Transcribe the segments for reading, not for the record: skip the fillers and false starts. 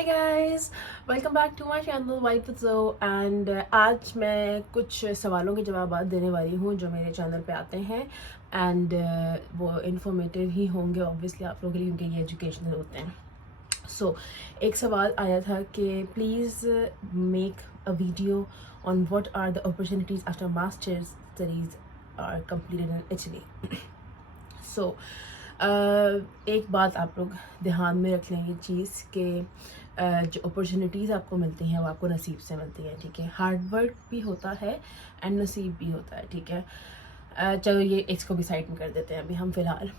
Hi guys, welcome back to my channel wife with Zoe and आज मैं कुछ सवालों के जवाब देने वाली हूँ जो मेरे चैनल पे आते हैं एंड वो इन्फॉर्मेटिव ही होंगे ऑब्वियसली आप लोगों के लिए क्योंकि ये एजुकेशनल होते हैं. सो एक सवाल आया था कि please make a video on what are the opportunities after masters studies are completed in Italy. So एक बात आप लोग ध्यान में रख लें ये चीज़ कि जो अपॉर्चुनिटीज़ आपको मिलती हैं वो आपको नसीब से मिलती है, ठीक है. हार्ड वर्क भी होता है एंड नसीब भी होता है, ठीक है. चलो ये इसको भी साइड में कर देते हैं अभी हम फ़िलहाल.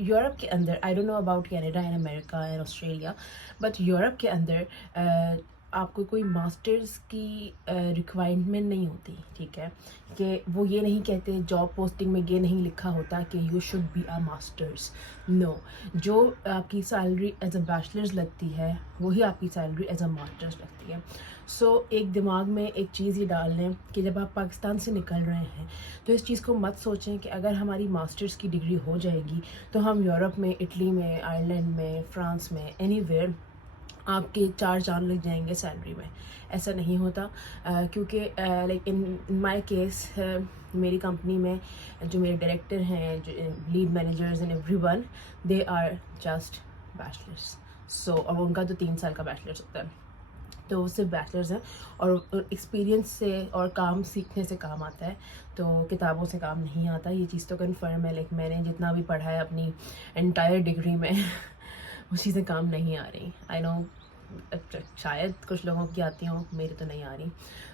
यूरोप के अंदर, I don't know about Canada and America and Australia, but Europe के अंदर आपको कोई मास्टर्स की रिक्वायरमेंट नहीं होती, ठीक है. कि वो ये नहीं कहते, जॉब पोस्टिंग में ये नहीं लिखा होता कि you should be a masters. No, जो आपकी सैलरी एज अ बैचलर्स लगती है वही आपकी सैलरी एज अ मास्टर्स लगती है. सो एक दिमाग में एक चीज़ ये डाल लें कि जब आप पाकिस्तान से निकल रहे हैं तो इस चीज़ को मत सोचें कि अगर हमारी मास्टर्स की डिग्री हो जाएगी तो हम यूरोप में, इटली में, आयरलैंड में, फ्रांस में, एनीवेयर आपके 4 चांद लग जाएंगे सैलरी में. ऐसा नहीं होता क्योंकि लाइक इन माय केस मेरी कंपनी में जो मेरे डायरेक्टर हैं, जो lead managers and everyone, they are just bachelors. So और उनका तो 3 साल का बैचलर्स होता है, तो वो सिर्फ बैचलर्स हैं और एक्सपीरियंस से और काम सीखने से काम आता है, तो किताबों से काम नहीं आता. ये चीज़ तो कन्फर्म है. लाइक मैंने जितना भी पढ़ा है अपनी एंटायर डिग्री में वो चीज़ें काम नहीं आ रही. आई नो शायद कुछ लोगों की आती हों, मेरी तो नहीं आ रही.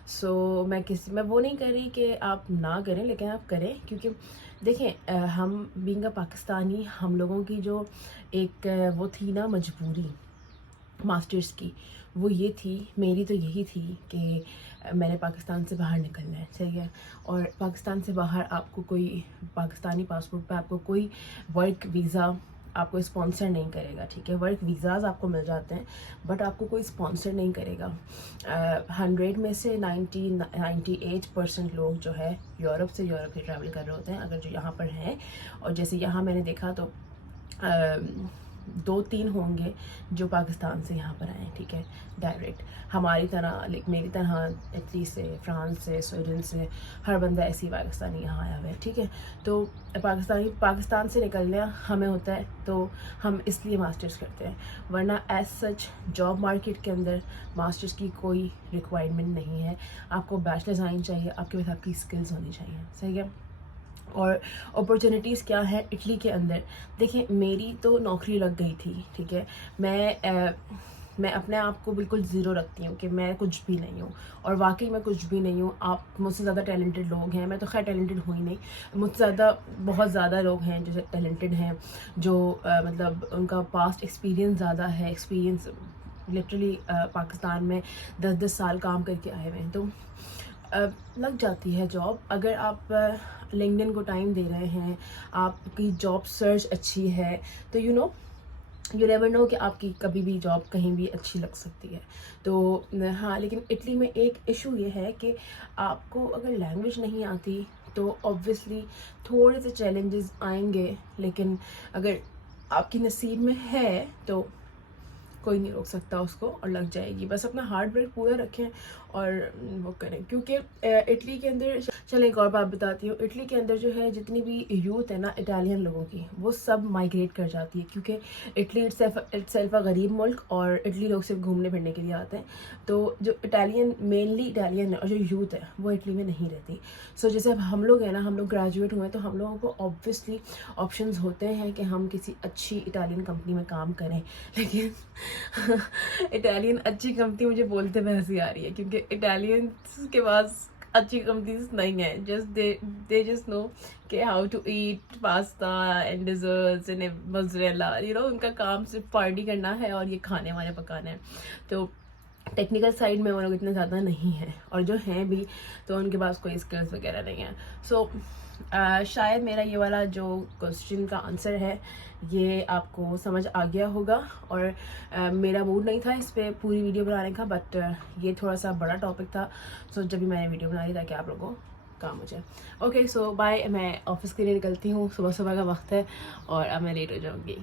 सो मैं वो नहीं कर रही कि आप ना करें, लेकिन आप करें क्योंकि देखें हम बीइंग अ पाकिस्तानी, हम लोगों की जो एक वो थी ना मजबूरी मास्टर्स की, वो ये थी, मेरी तो यही थी कि मैंने पाकिस्तान से बाहर निकलना है, सही है. और पाकिस्तान से बाहर आपको कोई पाकिस्तानी पासपोर्ट पे आपको कोई वर्क वीज़ा आपको स्पॉन्सर नहीं करेगा, ठीक है. वर्क वीज़ाज़ आपको मिल जाते हैं बट आपको कोई स्पॉन्सर नहीं करेगा. 100 में से 98% लोग जो है यूरोप से ट्रैवल कर रहे होते हैं, अगर जो यहाँ पर हैं. और जैसे यहाँ मैंने देखा तो 2-3 होंगे जो पाकिस्तान से यहाँ पर आए हैं, ठीक है, डायरेक्ट. हमारी तरह, लाइक मेरी तरह इटली से, फ्रांस से, स्वीडन से, हर बंदा ऐसी पाकिस्तानी यहाँ आया हुआ है, ठीक है. तो पाकिस्तान से निकलना हमें होता है तो हम इसलिए मास्टर्स करते हैं, वरना एज सच जॉब मार्केट के अंदर मास्टर्स की कोई रिक्वायरमेंट नहीं है. आपको बैचलर्स आनी चाहिए, आपके पास आपकी स्किल्स होनी चाहिए, सही है. और अपॉर्चुनिटीज़ क्या है इटली के अंदर. देखिए मेरी तो नौकरी लग गई थी, ठीक है. मैं अपने आप को बिल्कुल ज़ीरो रखती हूँ कि मैं कुछ भी नहीं हूँ, और वाकई मैं कुछ भी नहीं हूँ. आप मुझसे ज़्यादा टैलेंटेड लोग हैं, मैं तो खैर टैलेंटेड हूँ ही नहीं, मुझसे ज़्यादा बहुत ज़्यादा लोग हैं जो टैलेंटेड हैं, जो मतलब उनका पास्ट एक्सपीरियंस ज़्यादा है. एक्सपीरियंस लिटरली पाकिस्तान में 10-10 साल काम करके आए हुए हैं, तो लग जाती है जॉब. अगर आप लिंक्डइन को टाइम दे रहे हैं, आपकी जॉब सर्च अच्छी है, तो यू नेवर नो कि आपकी कभी भी जॉब कहीं भी अच्छी लग सकती है. तो हाँ, लेकिन इटली में एक इशू ये है कि आपको अगर लैंग्वेज नहीं आती तो ऑब्वियसली थोड़े से चैलेंजेस आएंगे, लेकिन अगर आपकी नसीब में है तो कोई नहीं रोक सकता उसको, और लग जाएगी. बस अपना हार्ड वर्क पूरा रखें और वो करें. क्योंकि इटली के अंदर, चलो एक और बात बताती हूँ, इटली के अंदर जो है जितनी भी यूथ है ना इटालियन लोगों की, वो सब माइग्रेट कर जाती है, क्योंकि इटली इटसेल्फ अ गरीब मुल्क और इटली लोग सिर्फ घूमने फिरने के लिए आते हैं. तो जो इटालियन, मेनली इटालियन है, और जो यूथ है वो इटली में नहीं रहती. सो जैसे अब हम लोग हैं ना, हम लोग ग्रेजुएट हुए हैं, तो हम लोगों को ऑब्वियसली ऑप्शंस होते हैं कि हम किसी अच्छी इटालियन कंपनी में काम करें. लेकिन इटालियन अच्छी कंपनी, मुझे बोलते हुए हंसी आ रही है क्योंकि इटालियंस के पास अच्छी कंपनीज नहीं है. दे जस्ट नो कि how to eat pasta and desserts and mozzarella, उनका काम सिर्फ पार्टी करना है और ये खाने वाने पकाना है. तो टेक्निकल साइड में वो लोग इतने ज़्यादा नहीं हैं, और जो हैं भी तो उनके पास कोई स्किल्स वगैरह नहीं है. सो शायद मेरा ये वाला जो क्वेश्चन का आंसर है ये आपको समझ आ गया होगा. और मेरा मूड नहीं था इस पर पूरी वीडियो बनाने का, बट ये थोड़ा सा बड़ा टॉपिक था. सो जब भी मैंने वीडियो बना रही ताकि आप लोगों को काम हो जाए. ओके, सो बाय. मैं ऑफिस के लिए निकलती हूँ, सुबह सुबह का वक्त है और अब मैं लेट हो जाऊँगी.